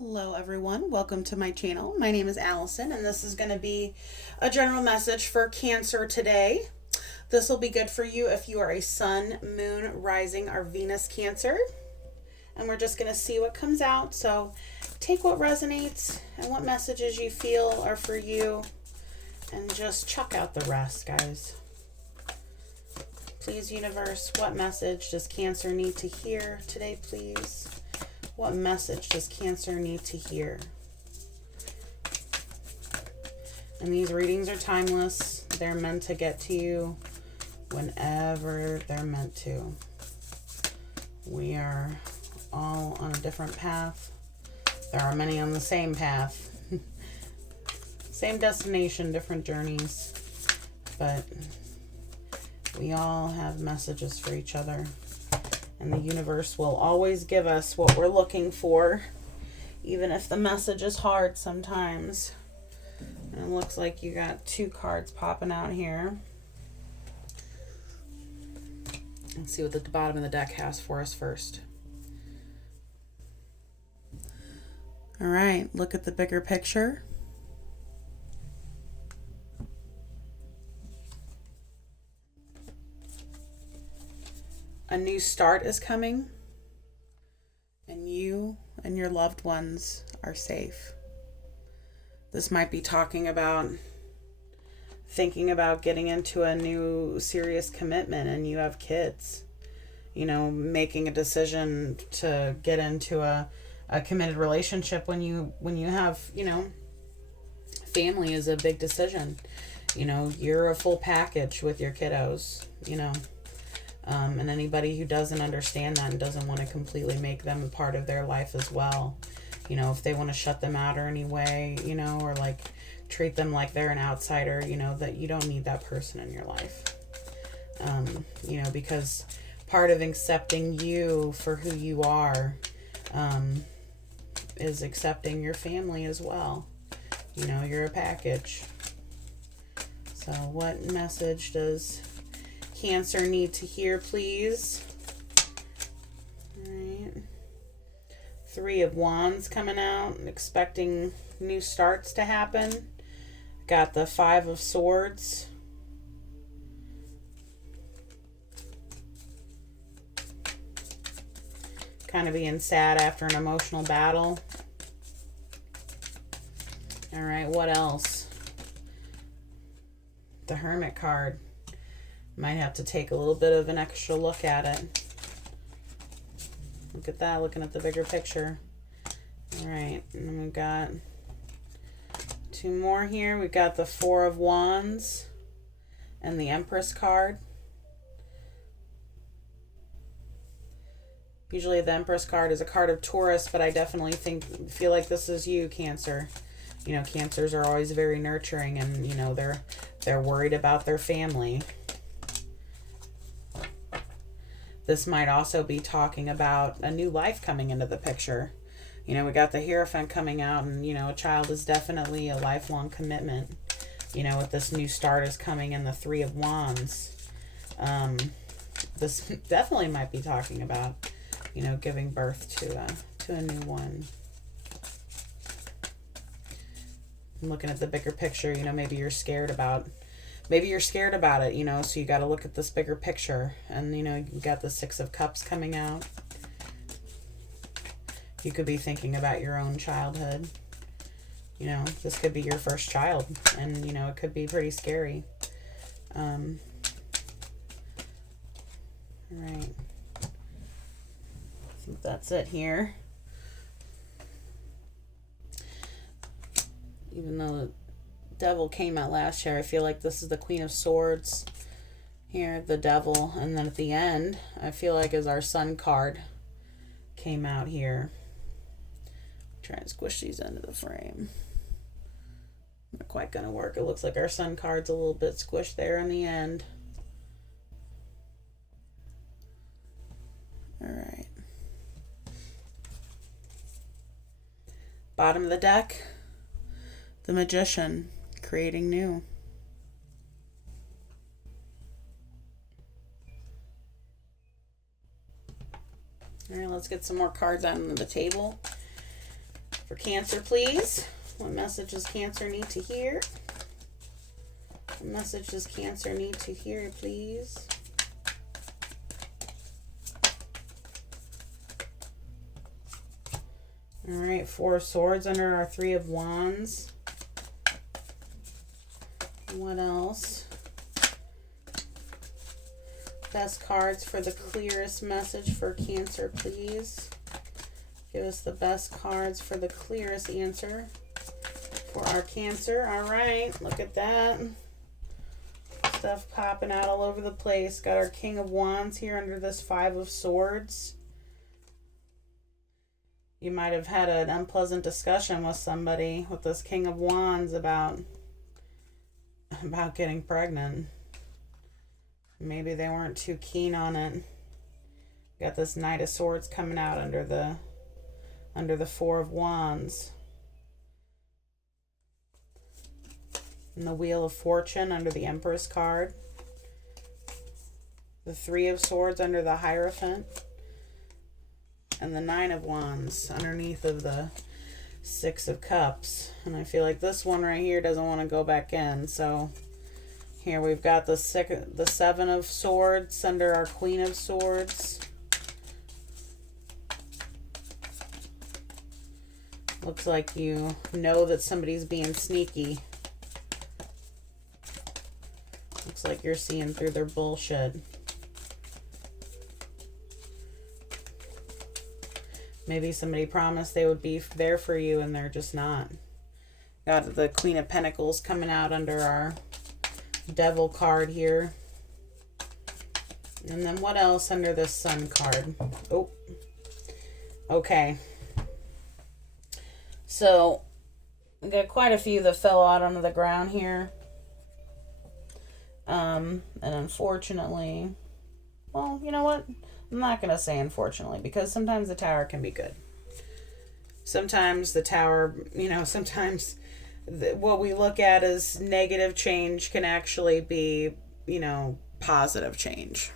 Hello everyone, welcome to my channel. My name is Allison and this is going to be a general message for Cancer today. This will be good for you if you are a Sun, Moon, Rising, or Venus Cancer. And we're just going to see what comes out. So take what resonates and what messages you feel are for you and just chuck out the rest, guys. Please, universe, what message does Cancer need to hear today, please? What message does Cancer need to hear? And these readings are timeless. They're meant to get to you whenever they're meant to. We are all on a different path. There are many on the same path. Same destination, different journeys. But we all have messages for each other. And the universe will always give us what we're looking for, even if the message is hard sometimes. And it looks like you got two cards popping out here. Let's see what the bottom of the deck has for us first. All right, look at the bigger picture. A new start is coming, and you and your loved ones are safe. This might be talking about thinking about getting into a new serious commitment, and you have kids. You know, making a decision to get into a committed relationship when you have, family is a big decision. You're a full package with your kiddos, and anybody who doesn't understand that and doesn't want to completely make them a part of their life as well, if they want to shut them out or any way, or like treat them like they're an outsider, that you don't need that person in your life. Because part of accepting you for who you are is accepting your family as well. You're a package. So what message does Cancer need to hear, please? All right. Three of Wands coming out, expecting new starts to happen. Got the Five of Swords. Kind of being sad after an emotional battle. All right, what else? The Hermit card. Might have to take a little bit of an extra look at it. Look at that, looking at the bigger picture. All right, and then we've got two more here. We've got the Four of Wands and the Empress card. Usually the Empress card is a card of Taurus, but I definitely feel like this is you, Cancer. Cancers are always very nurturing, and they're worried about their family. This might also be talking about a new life coming into the picture. We got the Hierophant coming out, and, a child is definitely a lifelong commitment. With this new start is coming in the Three of Wands. This definitely might be talking about, giving birth to a new one. I'm looking at the bigger picture, maybe you're scared about it, so you got to look at this bigger picture. And, you got the Six of Cups coming out. You could be thinking about your own childhood. This could be your first child, and, it could be pretty scary. All right. I think that's it here. Even though the Devil came out last year, I feel like this is the Queen of Swords here, the Devil, and then at the end I feel like is our Sun card came out here. Try and squish these into the frame. Not quite gonna work. It looks like our Sun card's a little bit squished there in the end. All right, bottom of the deck, the Magician, creating new. All right, let's get some more cards on the table. For Cancer, please. What message does Cancer need to hear? What message does Cancer need to hear, please? All right, 4 of Swords under our 3 of Wands. What else? Best cards for the clearest message for Cancer, please. Give us the best cards for the clearest answer for our Cancer. All right, look at that. Stuff popping out all over the place. Got our King of Wands here under this 5 of Swords. You might have had an unpleasant discussion with somebody with this King of Wands about getting pregnant. Maybe they weren't too keen on it. Got this Knight of Swords coming out under the 4 of Wands. And the Wheel of Fortune under the Empress card. The 3 of Swords under the Hierophant. And the 9 of Wands underneath of the 6 of Cups. And I feel like this one right here doesn't want to go back in. So here we've got the 7 of Swords under our Queen of Swords. Looks like you know that somebody's being sneaky. Looks like you're seeing through their bullshit. Maybe somebody promised they would be there for you and they're just not. Got the Queen of Pentacles coming out under our Devil card here. And then what else under this Sun card? Oh, okay. So, we got quite a few that fell out onto the ground here. And unfortunately, well, you know what? I'm not going to say unfortunately, because sometimes the Tower can be good. Sometimes the Tower, sometimes what we look at as negative change can actually be, positive change.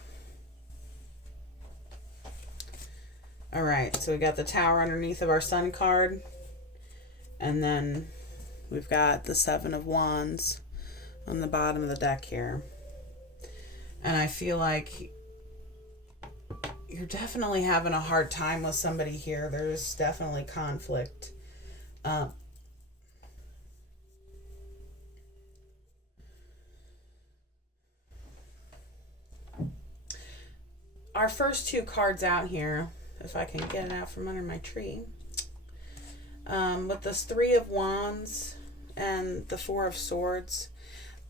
All right, so we got the Tower underneath of our Sun card. And then we've got the 7 of Wands on the bottom of the deck here. And I feel like you're definitely having a hard time with somebody here. There's definitely conflict. Our first 2 cards out here, if I can get it out from under my tree. With this 3 of Wands and the 4 of Swords,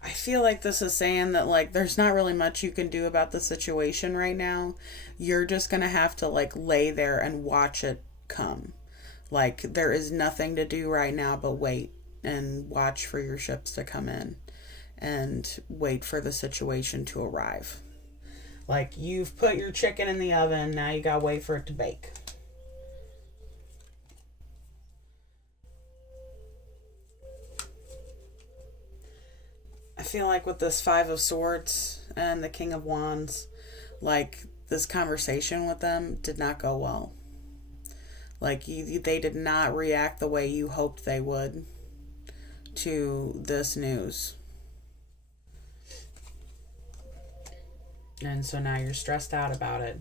I feel like this is saying that, there's not really much you can do about the situation right now. You're just going to have to, lay there and watch it come. There is nothing to do right now but wait and watch for your ships to come in and wait for the situation to arrive. You've put your chicken in the oven, now you got to wait for it to bake. I feel like with this 5 of Swords and the King of Wands, this conversation with them did not go well. They did not react the way you hoped they would to this news. And so now you're stressed out about it.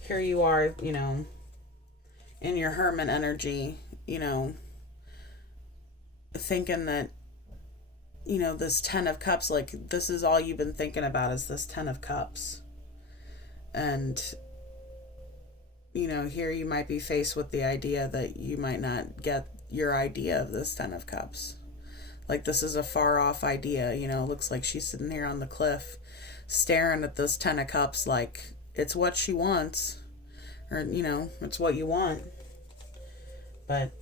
Here you are, in your hermit energy, thinking that, this 10 of Cups, this is all you've been thinking about is this 10 of Cups. And, here you might be faced with the idea that you might not get your idea of this 10 of Cups. This is a far off idea, it looks like she's sitting here on the cliff staring at this 10 of Cups it's what she wants. Or, it's what you want. But,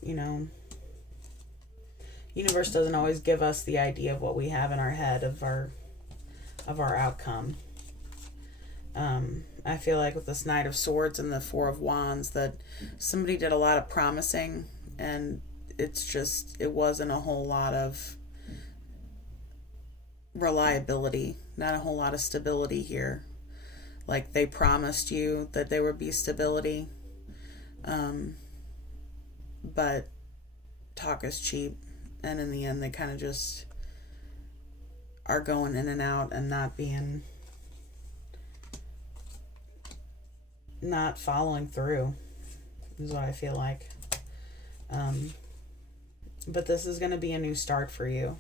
universe doesn't always give us the idea of what we have in our head of our outcome. I feel like with this Knight of Swords and the 4 of Wands that somebody did a lot of promising and it wasn't a whole lot of reliability, not a whole lot of stability here. They promised you that there would be stability, But talk is cheap, and in the end they kind of just are going in and out and not following through is what I feel like. But this is going to be a new start for you.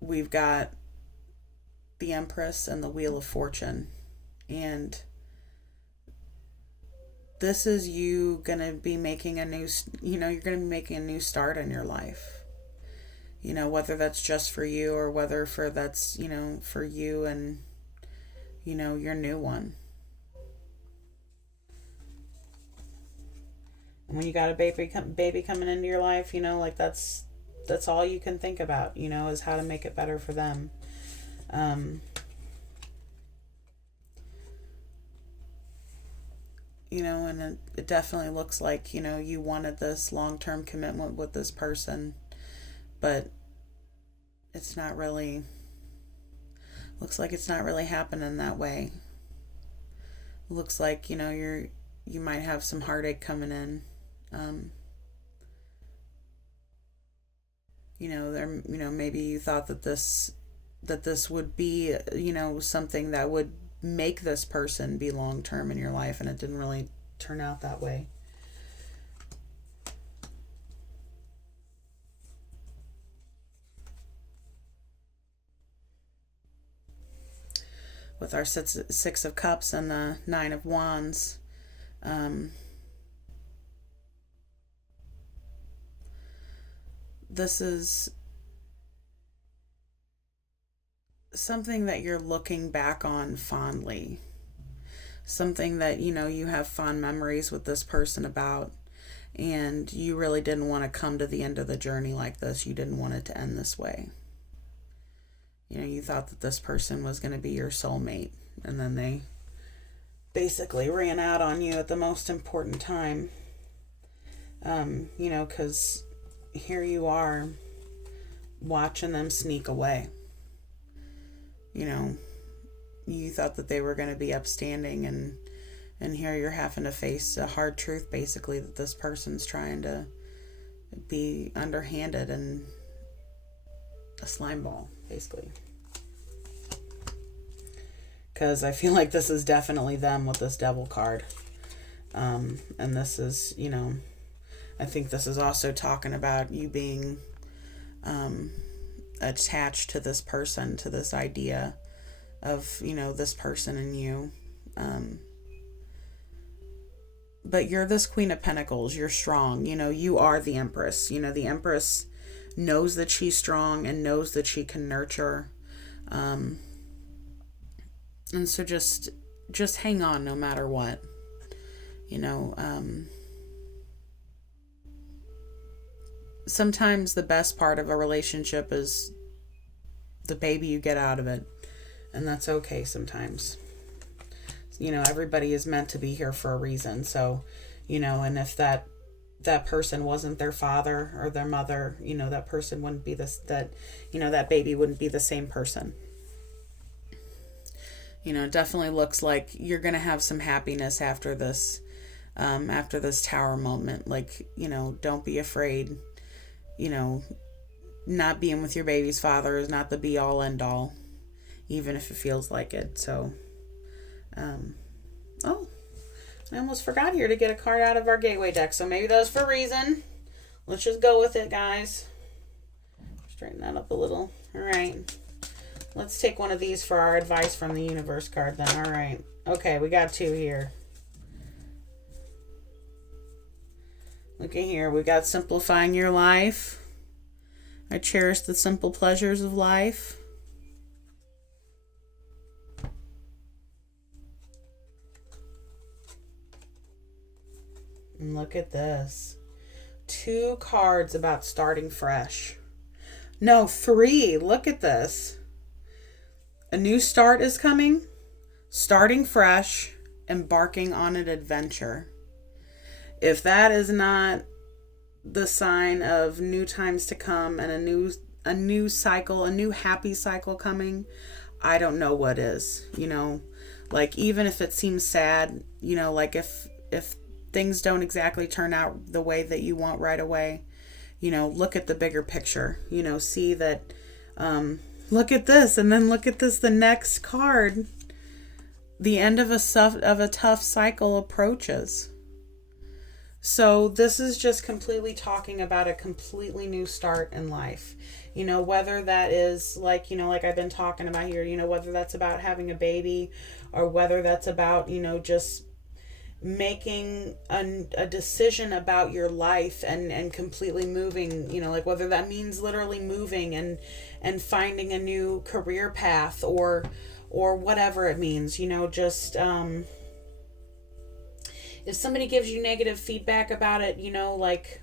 We've got the Empress and the Wheel of Fortune, and this is you going to be making a new, you're going to be making a new start in your life. Whether that's just for you or whether that's for you and your new one. And when you got a baby coming into your life, like that's all you can think about, is how to make it better for them. And it definitely looks like, you wanted this long-term commitment with this person, but it's not really, looks like it's not really happening that way. Looks like, you might have some heartache coming in. Maybe you thought that this would be, something that would make this person be long-term in your life, and it didn't really turn out that way. With our Six of Cups and the Nine of Wands, this is something that you're looking back on fondly. Something that, you have fond memories with this person about, and you really didn't want to come to the end of the journey like this. You didn't want it to end this way. You thought that this person was going to be your soulmate, and then they basically ran out on you at the most important time. Because here you are watching them sneak away. You thought that they were going to be upstanding, and here you're having to face a hard truth, basically, that this person's trying to be underhanded and a slime ball, basically. Because I feel like this is definitely them with this Devil card. And this is, I think this is also talking about you being attached to this person, to this idea of, this person and you. But you're this Queen of Pentacles. You're strong. You are the Empress. The Empress knows that she's strong and knows that she can nurture. And so just hang on no matter what. Sometimes the best part of a relationship is the baby you get out of it. And that's okay sometimes. Everybody is meant to be here for a reason. So, and if that person wasn't their father or their mother, that person wouldn't be that baby wouldn't be the same person. It definitely looks like you're going to have some happiness after this Tower moment. Like, don't be afraid. Not being with your baby's father is not the be all end all, even if it feels like it. So, I almost forgot here to get a card out of our Gateway deck. So maybe that was for a reason. Let's just go with it, guys. Straighten that up a little. All right. Let's take one of these for our advice from the universe card then. All right. Okay, we got two here. Look at here. We got simplifying your life. I cherish the simple pleasures of life. And look at this. 2 cards about starting fresh. No, 3. Look at this. A new start is coming. Starting fresh. Embarking on an adventure. If that is not the sign of new times to come and a new cycle, a new happy cycle coming, I don't know what is. Like, even if it seems sad, like if things don't exactly turn out the way that you want right away, you know, look at the bigger picture, you know, see that, look at this, and then look at this, the next card. The end of a tough cycle approaches. So this is just completely talking about a completely new start in life. You know, whether that is like, you know, like I've been talking about here, you know, whether that's about having a baby, or whether that's about, you know, just making a decision about your life and completely moving, you know, like whether that means literally moving and finding a new career path, or whatever it means, you know, just if somebody gives you negative feedback about it, you know, like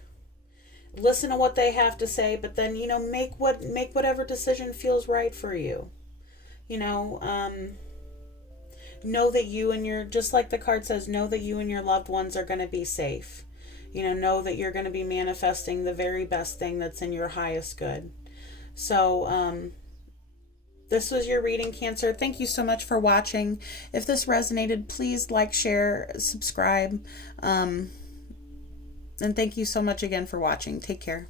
listen to what they have to say, but then, you know, make whatever decision feels right for you. You know that you and your, just like the card says, know that you and your loved ones are going to be safe. You know that you're going to be manifesting the very best thing that's in your highest good. So, this was your reading, Cancer. Thank you so much for watching. If this resonated, please like, share, subscribe. And thank you so much again for watching. Take care.